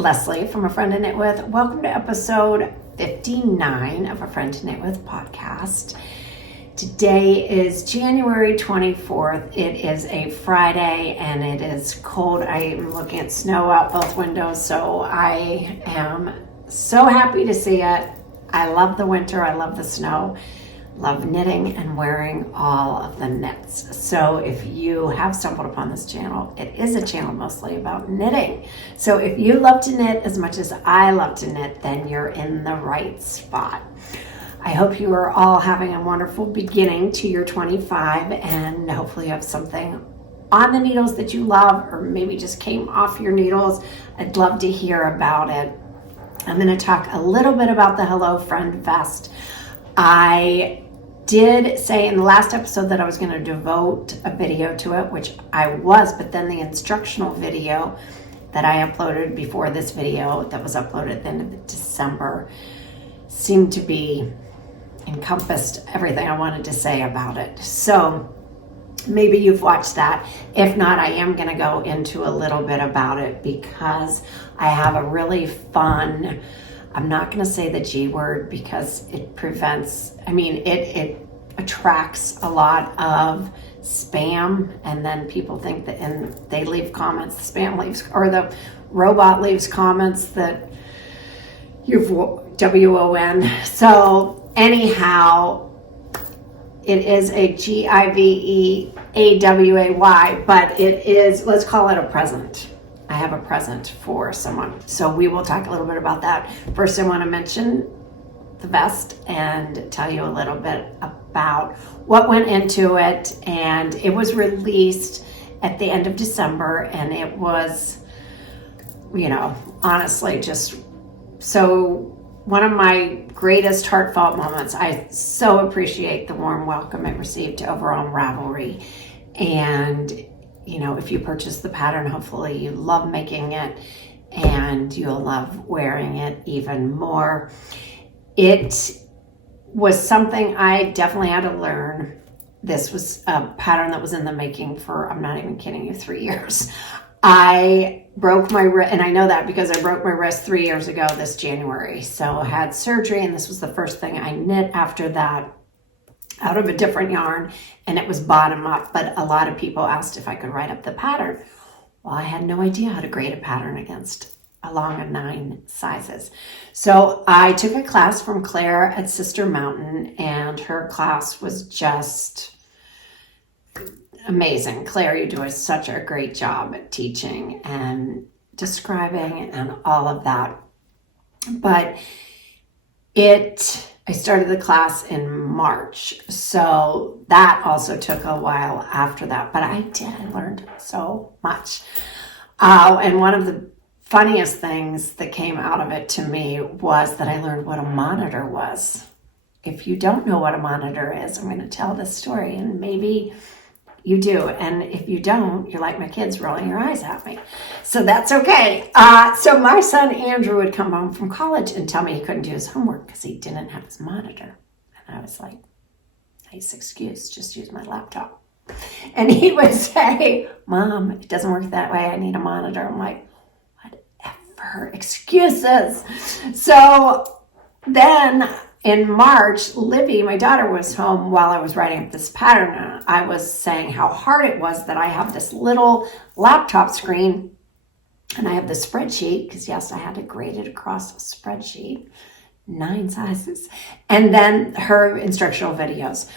Leslie from A Friend to Knit With. Welcome to episode 59 of A Friend to Knit With podcast. Today is January 24th. It is a Friday and it is cold. I am looking at snow out both windows, so I am so happy to see it. I love the winter. I love the snow. Love knitting and wearing all of the knits. So if you have stumbled upon this channel, it is a channel mostly about knitting. So if you love to knit as much as I love to knit, then you're in the right spot. I hope you are all having a wonderful beginning to your 25, and hopefully you have something on the needles that you love, or maybe just came off your needles. I'd love to hear about it. I'm going to talk a little bit about the Hello Friend Vest. I did say in the last episode that I was going to devote a video to it, which I was, but then the instructional video that I uploaded before this video that was uploaded at the end of December seemed to be encompassed everything I wanted to say about it. So maybe you've watched that. If not, I am going to go into a little bit about it because I have a really fun, I'm not going to say the G word because it prevents, it attracts a lot of spam, and then people think that, and they leave comments, the spam leaves, or the robot leaves comments that you've WON. So anyhow, it is a GIVEAWAY, but it is, let's call it a present. I have a present for someone. So we will talk a little bit about that. First, I want to mention the vest and tell you a little bit about what went into it. And it was released at the end of December, and it was, honestly, just so one of my greatest heartfelt moments. I so appreciate the warm welcome it received over on Ravelry. And if you purchase the pattern, hopefully you love making it and you'll love wearing it even more. It was something I definitely had to learn. This was a pattern that was in the making for, I'm not even kidding you, 3 years. I broke my wrist, and I know that because I broke my wrist 3 years ago this January. So I had surgery, and this was the first thing I knit after that, out of a different yarn, and it was bottom up, but a lot of people asked if I could write up the pattern. Well, I had no idea how to grade a pattern against along a 9 sizes. So I took a class from Claire at Sister Mountain, and her class was just amazing. Claire, you do such a great job at teaching and describing and all of that. But I started the class in March, so that also took a while after that, but I learned so much. And one of the funniest things that came out of it to me was that I learned what a monitor was. If you don't know what a monitor is, I'm going to tell this story, and maybe you do. And if you don't, you're like my kids rolling your eyes at me. So that's okay. So my son Andrew would come home from college and tell me he couldn't do his homework because he didn't have his monitor. And I was like, nice excuse, just use my laptop. And he would say, Mom, it doesn't work that way. I need a monitor. I'm like, whatever, excuses. So then in March, Libby, my daughter, was home while I was writing up this pattern. I was saying how hard it was that I have this little laptop screen and I have the spreadsheet, because yes, I had to grade it across a spreadsheet, 9 sizes, and then her instructional videos.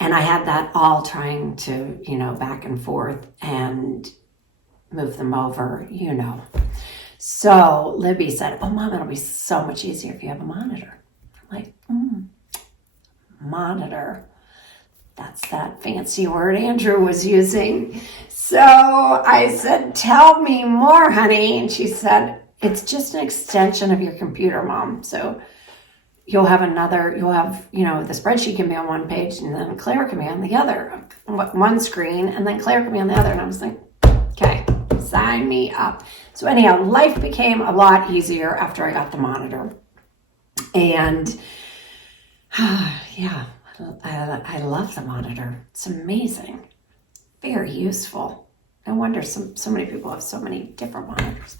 And I had that all trying to, back and forth and move them over, So Libby said, oh, Mom, it'll be so much easier if you have a monitor. Like, monitor. That's that fancy word Andrew was using. So I said, tell me more, honey. And she said, it's just an extension of your computer, Mom. So you'll have, the spreadsheet can be on one page and then Claire can be on the other, one screen, and then Claire can be on the other. And I was like, okay, sign me up. So anyhow, life became a lot easier after I got the monitor. And yeah, I love the monitor. It's amazing. Very useful. No wonder so many people have so many different monitors.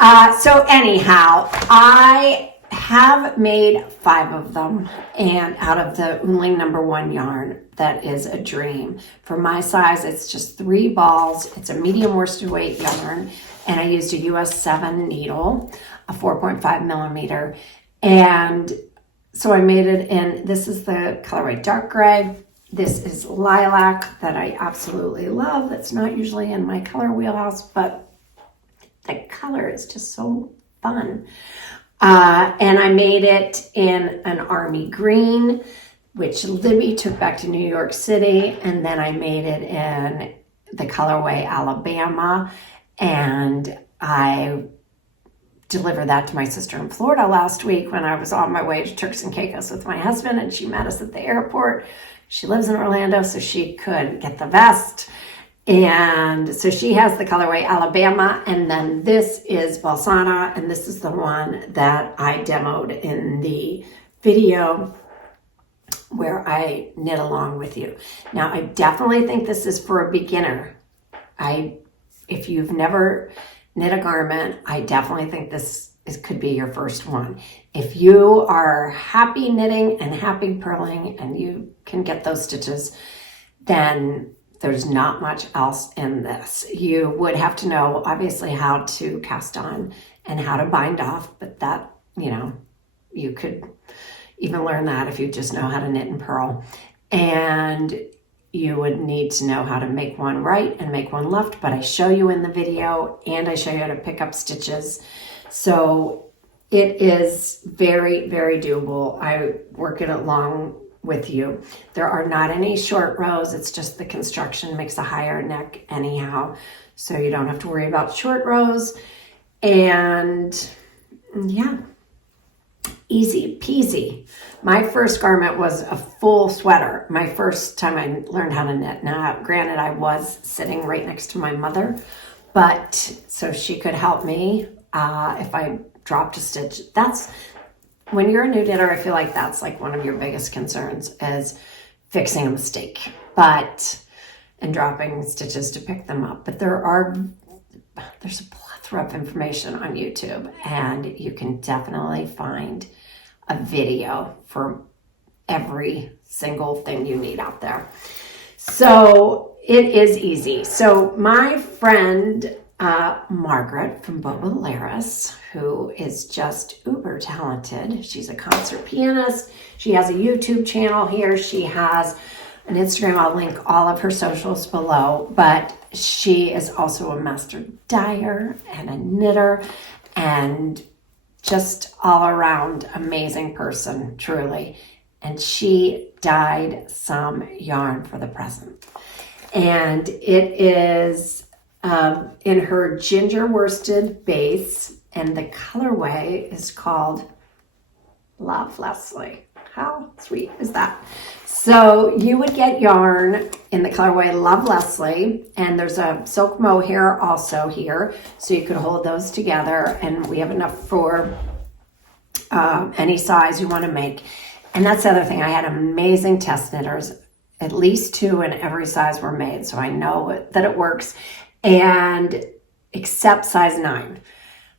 So anyhow, I have made 5 of them, and out of the Onling No. yarn, that is a dream. For my size, it's just 3 balls. It's a medium worsted weight yarn, and I used a US 7 needle, a 4.5 millimeter, and so I made it in, this is the colorway dark gray. This is lilac that I absolutely love. That's not usually in my color wheelhouse, but the color is just so fun. And I made it in an army green, which Libby took back to New York City. And then I made it in the colorway Alabama. And I delivered that to my sister in Florida last week when I was on my way to Turks and Caicos with my husband. And she met us at the airport. She lives in Orlando, so she could get the vest. And so she has the colorway Alabama, and then this is Balsana, and this is the one that I demoed in the video where I knit along with you. Now, I definitely think this is for a beginner. If you've never knit a garment, I definitely think this could be your first one. If you are happy knitting and happy purling and you can get those stitches, then there's not much else in this. You would have to know, obviously, how to cast on and how to bind off, but that, you could even learn that if you just know how to knit and purl. And you would need to know how to make one right and make one left, but I show you in the video and I show you how to pick up stitches. So it is very, very doable. I work it along with you. There are not any short rows. It's just the construction makes a higher neck anyhow. So you don't have to worry about short rows. And yeah, easy peasy. My first garment was a full sweater. My first time I learned how to knit. Now, granted, I was sitting right next to my mother, but so she could help me if I dropped a stitch. When you're a new knitter, I feel like that's like one of your biggest concerns is fixing a mistake, and dropping stitches to pick them up. But there's a plethora of information on YouTube, and you can definitely find a video for every single thing you need out there. So it is easy. So my friend Margaret from Boboleros, who is just uber talented. She's a concert pianist. She has a YouTube channel here. She has an Instagram. I'll link all of her socials below, but she is also a master dyer and a knitter and just all around amazing person, truly. And she dyed some yarn for the present. And it is in her ginger worsted base, and the colorway is called Love Leslie. How sweet is that? So you would get yarn in the colorway Love Leslie, and there's a silk mohair also here, so you could hold those together, and we have enough for any size you want to make. And that's the other thing. I had amazing test knitters. At least 2 in every size were made, so I know that it works. And except size 9.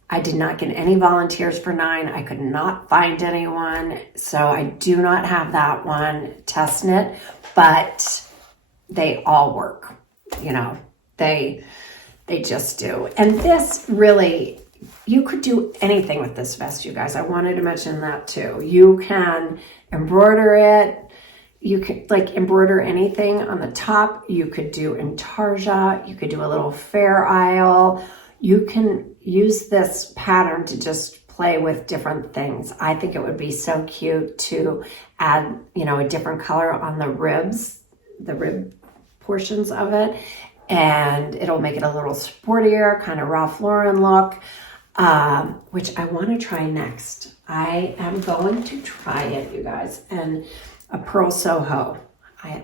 I did not get any volunteers for 9. I could not find anyone. So I do not have that one test knit, but they all work. They just do. And this really, you could do anything with this vest, you guys. I wanted to mention that too. You can embroider it. You could embroider anything on the top. You could do intarsia. You could do a little fair isle. You can use this pattern to just play with different things. I think it would be so cute to add, a different color on the ribs, the rib portions of it. And it'll make it a little sportier, kind of Ralph Lauren look, which I want to try next. I am going to try it, you guys. And a Purl Soho.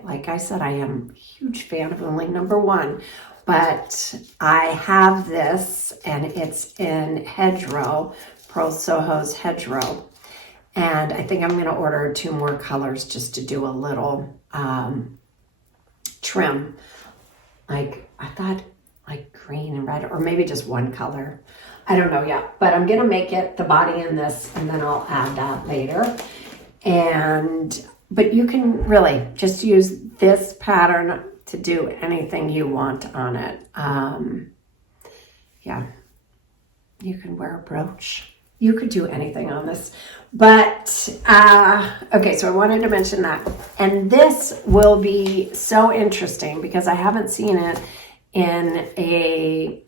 Like I said, I am a huge fan of Onling No. But I have this, and it's in Hedgerow, Purl Soho's Hedgerow. And I think I'm going to order 2 more colors just to do a little trim. I thought green and red, or maybe just one color. I don't know yet, but I'm gonna make it the body in this, and then I'll add that later. But you can really just use this pattern to do anything you want on it. Yeah, you can wear a brooch. You could do anything on this. But, okay, so I wanted to mention that. And this will be so interesting because I haven't seen it in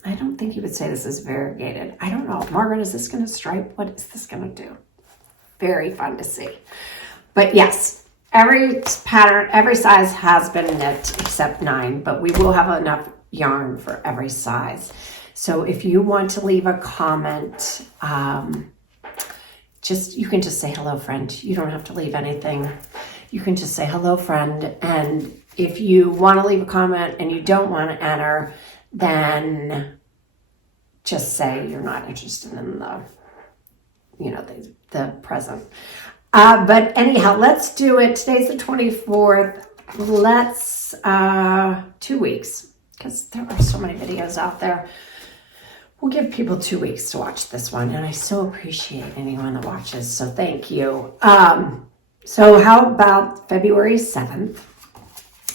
I don't think you would say this is variegated. I don't know. Margaret, is this going to stripe? What is this going to do? Very fun to see. But yes, every pattern, every size has been knit except 9, but we will have enough yarn for every size. So if you want to leave a comment, you can just say hello, friend. You don't have to leave anything. You can just say hello, friend. And if you want to leave a comment and you don't want to enter, then just say you're not interested in the present. But anyhow, let's do it. Today's the 24th. Let's 2 weeks, because there are so many videos out there. We'll give people 2 weeks to watch this one, and I so appreciate anyone that watches, so thank you. So how about February 7th?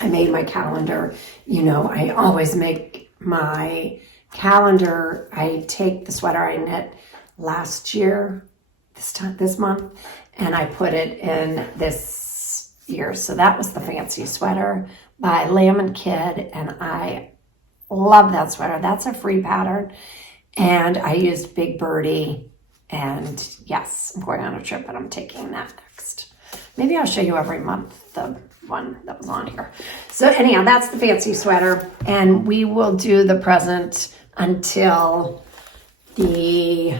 I made my calendar. I always make my calendar. I take the sweater I knit last year, this month, and I put it in this year. So that was the fancy sweater by Lamb & Kid, and I love that sweater. That's a free pattern. And I used Big Birdie, and yes, I'm going on a trip, and I'm taking that next. Maybe I'll show you every month the one that was on here. So anyhow, that's the fancy sweater, and we will do the present until the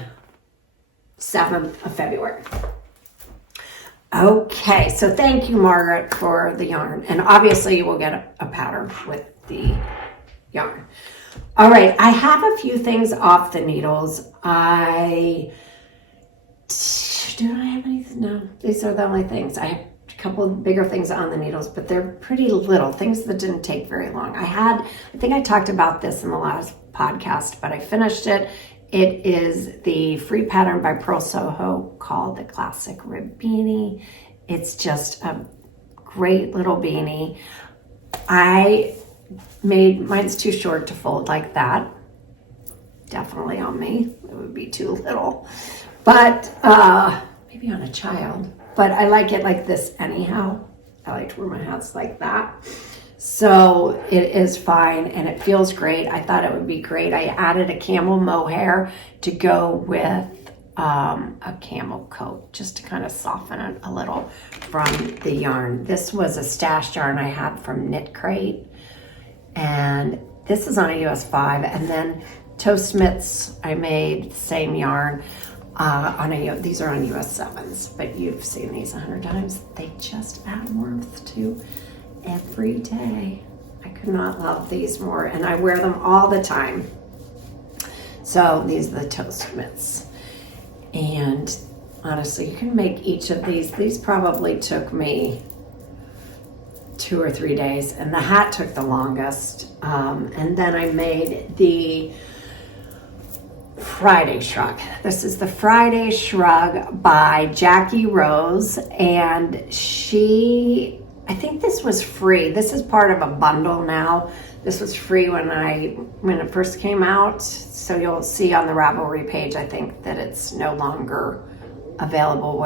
7th of February. Okay, so thank you, Margaret, for the yarn. And obviously you will get a pattern with the yarn. All right, I have a few things off the needles. Do I have anything? No, these are the only things. I have a couple of bigger things on the needles, but they're pretty little, things that didn't take very long. I think I talked about this in the last podcast, but I finished it. It is the free pattern by Purl Soho called the Classic Rib Beanie. It's just a great little beanie. Mine's too short to fold like that. Definitely on me. It would be too little. But maybe on a child. But I like it like this anyhow. I like to wear my hats like that. So it is fine and it feels great. I thought it would be great. I added a camel mohair to go with a camel coat just to kind of soften it a little from the yarn. This was a stash yarn I had from Knit Crate. And this is on a US 5, and then Toast Mitts, I made the same yarn these are on US 7s, but you've seen these 100 times. They just add warmth to every day. I could not love these more, and I wear them all the time. So these are the Toast Mitts. And honestly, you can make each of these. These probably took me 2 or 3 days, and the hat took the longest. And then I made the Friday Shrug. This is the Friday Shrug by Jackie Rose, and I think this was free. This is part of a bundle now. This was free when it first came out. So you'll see on the Ravelry page, I think that it's no longer available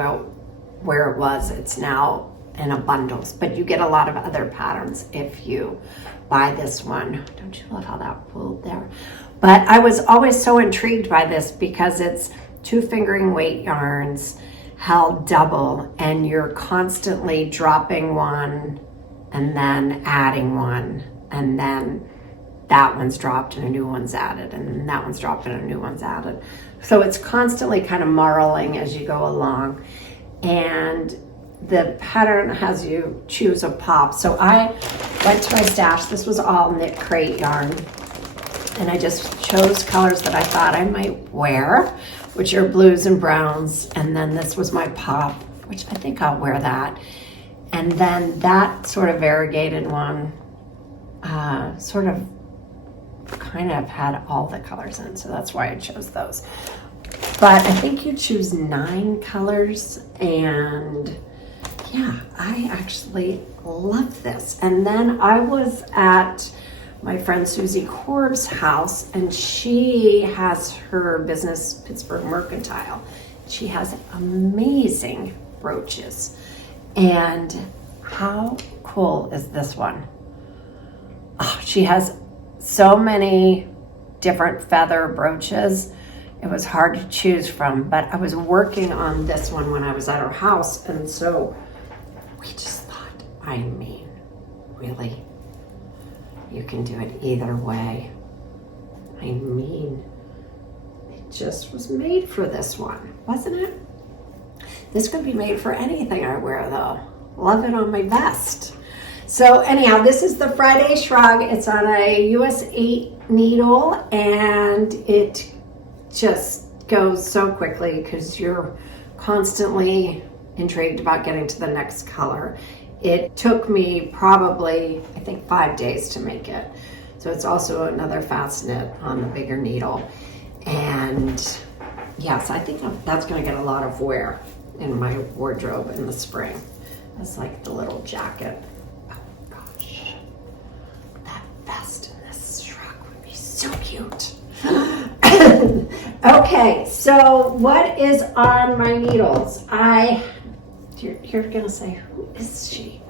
where it was. It's now in a bundles, but you get a lot of other patterns if you buy this one. Don't you love how that pulled there? But I was always so intrigued by this because it's 2 fingering weight yarns held double, and you're constantly dropping one and then adding one, and then that one's dropped and a new one's added, and then that one's dropped and a new one's added. So it's constantly kind of marling as you go along. And the pattern has you choose a pop. So I went to my stash. This was all Knit Crate yarn. And I just chose colors that I thought I might wear, which are blues and browns. And then this was my pop, which I think I'll wear that. And then that sort of variegated one, sort of kind of had all the colors in, so that's why I chose those. But I think you choose 9 colors, and yeah, I actually love this. And then I was at my friend Susie Korb's house, and she has her business, Pittsburgh Mercantile. She has amazing brooches. And how cool is this one? Oh, she has so many different feather brooches. It was hard to choose from, but I was working on this one when I was at her house, and so we just thought, I mean, really, you can do it either way. I mean, it just was made for this one, wasn't it? This could be made for anything I wear, though. Love it on my vest. So anyhow, this is the Friday Shurg. It's on a US 8 needle, and it just goes so quickly because you're constantly intrigued about getting to the next color. It took me probably, I think, 5 days to make it. So it's also another fast knit on the bigger needle. And yes, I think that's going to get a lot of wear in my wardrobe in the spring. It's like the little jacket. Oh gosh, that vest in this Shurg would be so cute. Okay, so what is on my needles? You're gonna say, who is she?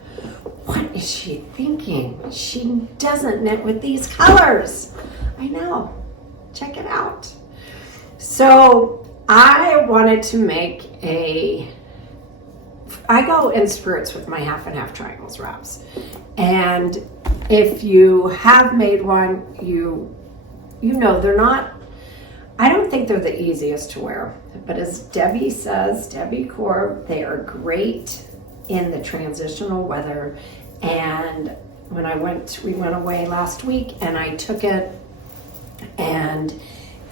What is she thinking? She doesn't knit with these colors. I know, check it out. So I wanted to make I go in spurts with my half and half triangles wraps. And if you have made one, you know they're not, I don't think they're the easiest to wear, but as Debbie says, Debbie Korb, they are great in the transitional weather. And when we went away last week, and I took it, and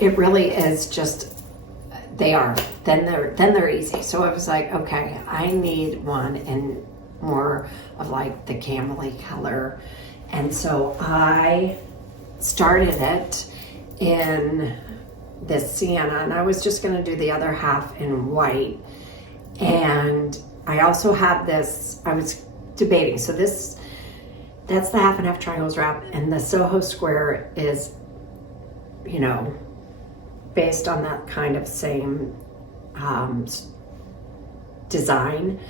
it really is just, then they're easy. So I was like, okay, I need one in more of like the camely color. And so I started it in this sienna, and I was just going to do the other half in white. And I also had this, I was debating, so that's the half and half triangles wrap, and the Soho Square is, you know, based on that kind of same design,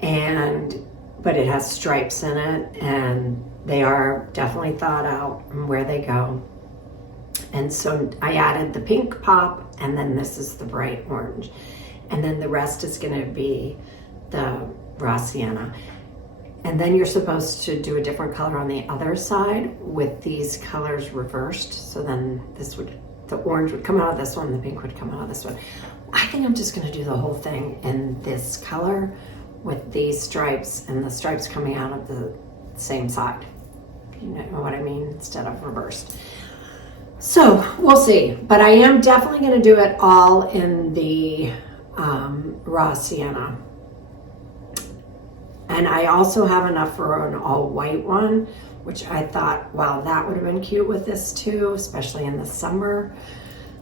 but it has stripes in it, and they are definitely thought out and where they go. And so I added the pink pop, and then this is the bright orange, and then the rest is going to be the raw sienna. And then you're supposed to do a different color on the other side with these colors reversed. So then the orange would come out of this one, the pink would come out of this one. I think I'm just going to do the whole thing in this color with these stripes, and the stripes coming out of the same side. You know what I mean? Instead of reversed. So we'll see, but I am definitely going to do it all in the raw sienna. And I also have enough for an all white one, which I thought, wow, that would have been cute with this too, especially in the summer.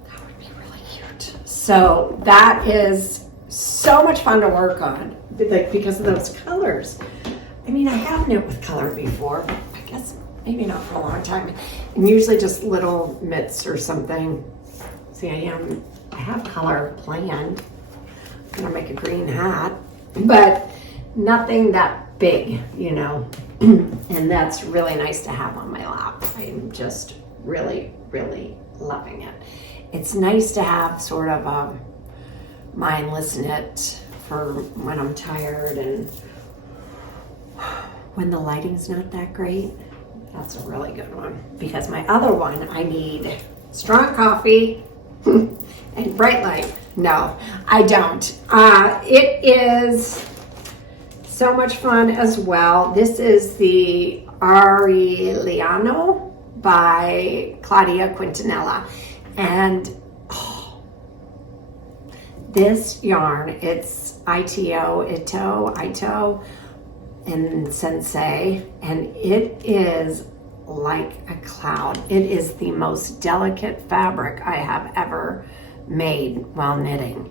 That would be really cute. So that is so much fun to work on, like, because of those colors. I mean, I have knit with color before, but I guess maybe not for a long time. And usually just little mitts or something. See, I have color planned. I'm gonna make a green hat, but nothing that big, you know. And that's really nice to have on my lap. I'm just really, really loving it. It's nice to have sort of a mindless knit for when I'm tired and when the lighting's not that great. That's a really good one, because my other one, I need strong coffee and bright light. No, I don't. It is so much fun as well. This is the Aureliano by Claudia Quintanilla. And this yarn, it's Ito, and Sensei, and it is like a cloud. It is the most delicate fabric I have ever made while knitting.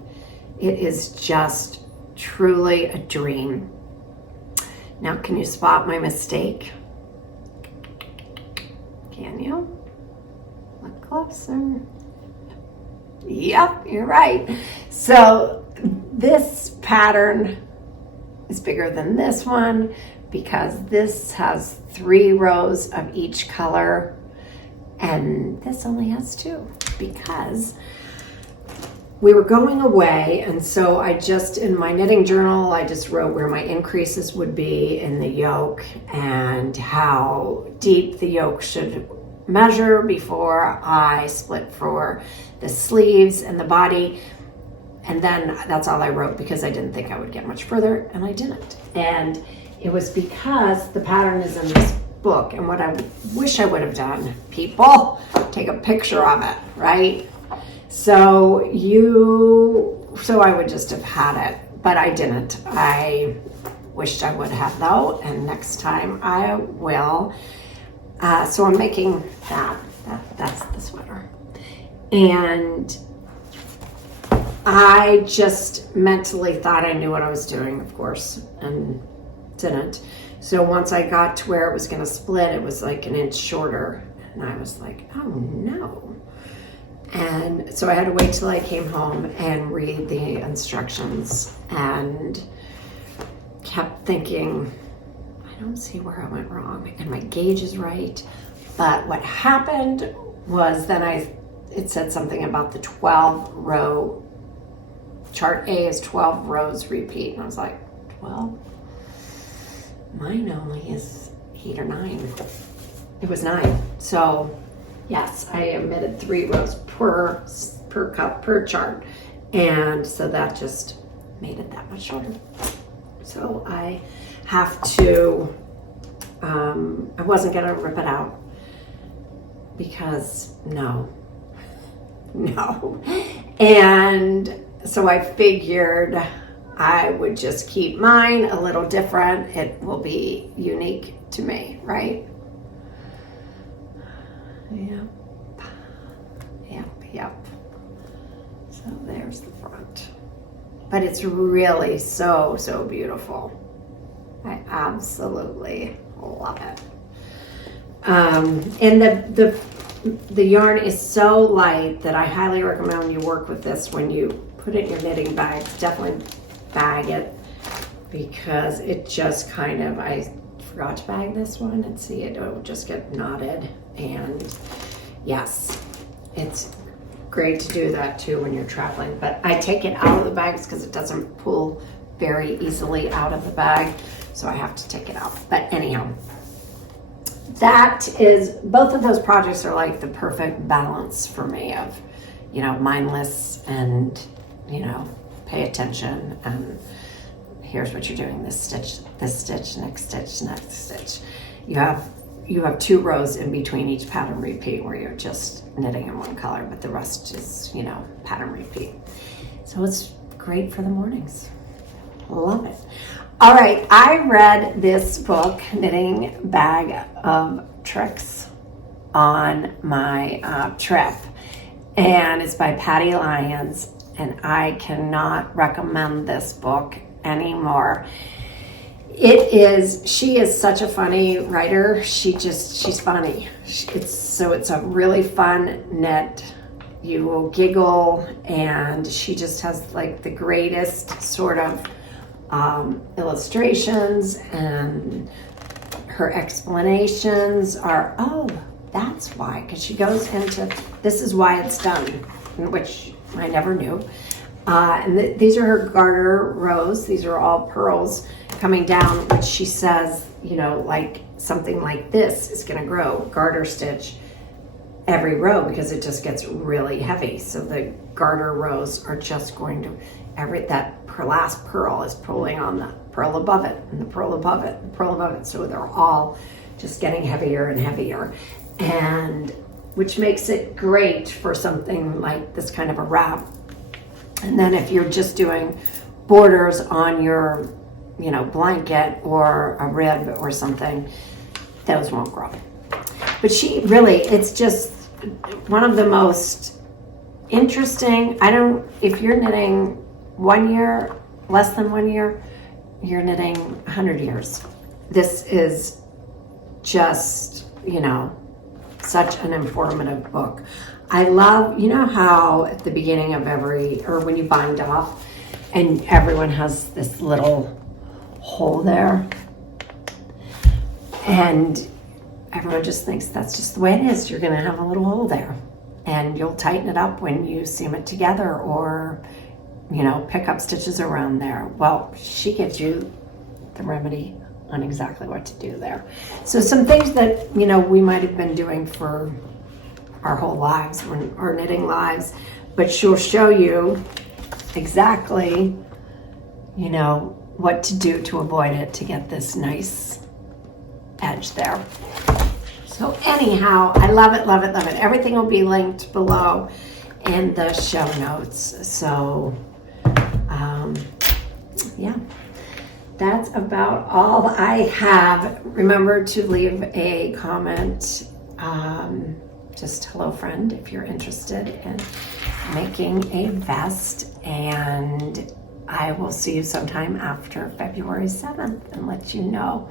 It is just truly a dream. Now, can you spot my mistake? Can you? Look closer. Yep, you're right. So this pattern is bigger than this one because this has 3 rows of each color and this only has 2 because we were going away, and so I just, in my knitting journal, I just wrote where my increases would be in the yoke and how deep the yoke should measure before I split for the sleeves and the body. And then that's all I wrote because I didn't think I would get much further, and I didn't. And it was because the pattern is in this book, and what I wish I would have done, people, take a picture of it, right? So I would just have had it, but I didn't. I wished I would have though, and next time I will. So I'm making that's the sweater. And I just mentally thought I knew what I was doing, of course, and didn't. So once I got to where it was gonna split, it was like an inch shorter. And I was like, oh no. And so I had to wait till I came home and read the instructions and kept thinking, I don't see where I went wrong and my gauge is right. But what happened was then it said something about the 12 row, chart A is 12 rows repeat. And I was like, 12? Mine only is 8 or 9. It was 9. So yes, I omitted 3 rows per chart, and so that just made it that much shorter. So I have to, I wasn't gonna rip it out because no. And so I figured I would just keep mine a little different. It will be unique to me, right? Yep. So there's the front. But it's really so beautiful. I absolutely love it. And the yarn is so light that I highly recommend you work with this when you put it in your knitting bags. Definitely bag it because it just kind of, I forgot to bag this one and see it will just get knotted. And yes, it's great to do that too when you're traveling, but I take it out of the bags because it doesn't pull very easily out of the bag, so I have to take it out. But anyhow, that is, both of those projects are like the perfect balance for me of, mindless and, pay attention and here's what you're doing, this stitch, next stitch. You have 2 rows in between each pattern repeat where you're just knitting in one color, but the rest is, pattern repeat. So it's great for the mornings. Love it. All right, I read this book, Knitting Bag of Tricks, on my trip, and it's by Patty Lyons, and I cannot recommend this book anymore. She is such a funny writer. She's funny. It's a really fun knit. You will giggle, and she just has like the greatest sort of illustrations, and her explanations are, oh, that's why, because she goes into, this is why it's done, which I never knew. And these are her garter rows. These are all purls coming down, which she says, like something like this is going to grow garter stitch every row because it just gets really heavy. So the garter rows are just going to, that last purl is pulling on the purl above it and the purl above it and the purl above it. So they're all just getting heavier and heavier, and which makes it great for something like this kind of a wrap. And then if you're just doing borders on your, blanket or a rib or something, those won't grow. But she really, it's just one of the most interesting. If you're knitting 1 year, less than 1 year, you're knitting 100 years. This is just, such an informative book. I love, how at the beginning of when you bind off, and everyone has this little hole there, and everyone just thinks that's just the way it is. You're going to have a little hole there, and you'll tighten it up when you seam it together, or pick up stitches around there. Well, she gives you the remedy on exactly what to do there. So some things that we might have been doing for our whole lives, our knitting lives, but she'll show you exactly what to do to avoid it, to get this nice edge there. So anyhow, I love it, love it, love it. Everything will be linked below in the show notes. So yeah, that's about all I have. Remember to leave a comment, just hello friend, if you're interested in making a vest, and I will see you sometime after February 7th and let you know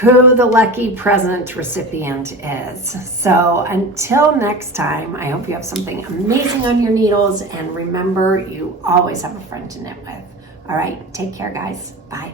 who the lucky present recipient is. So until next time, I hope you have something amazing on your needles, and remember, you always have a friend to knit with. All right, take care, guys. Bye.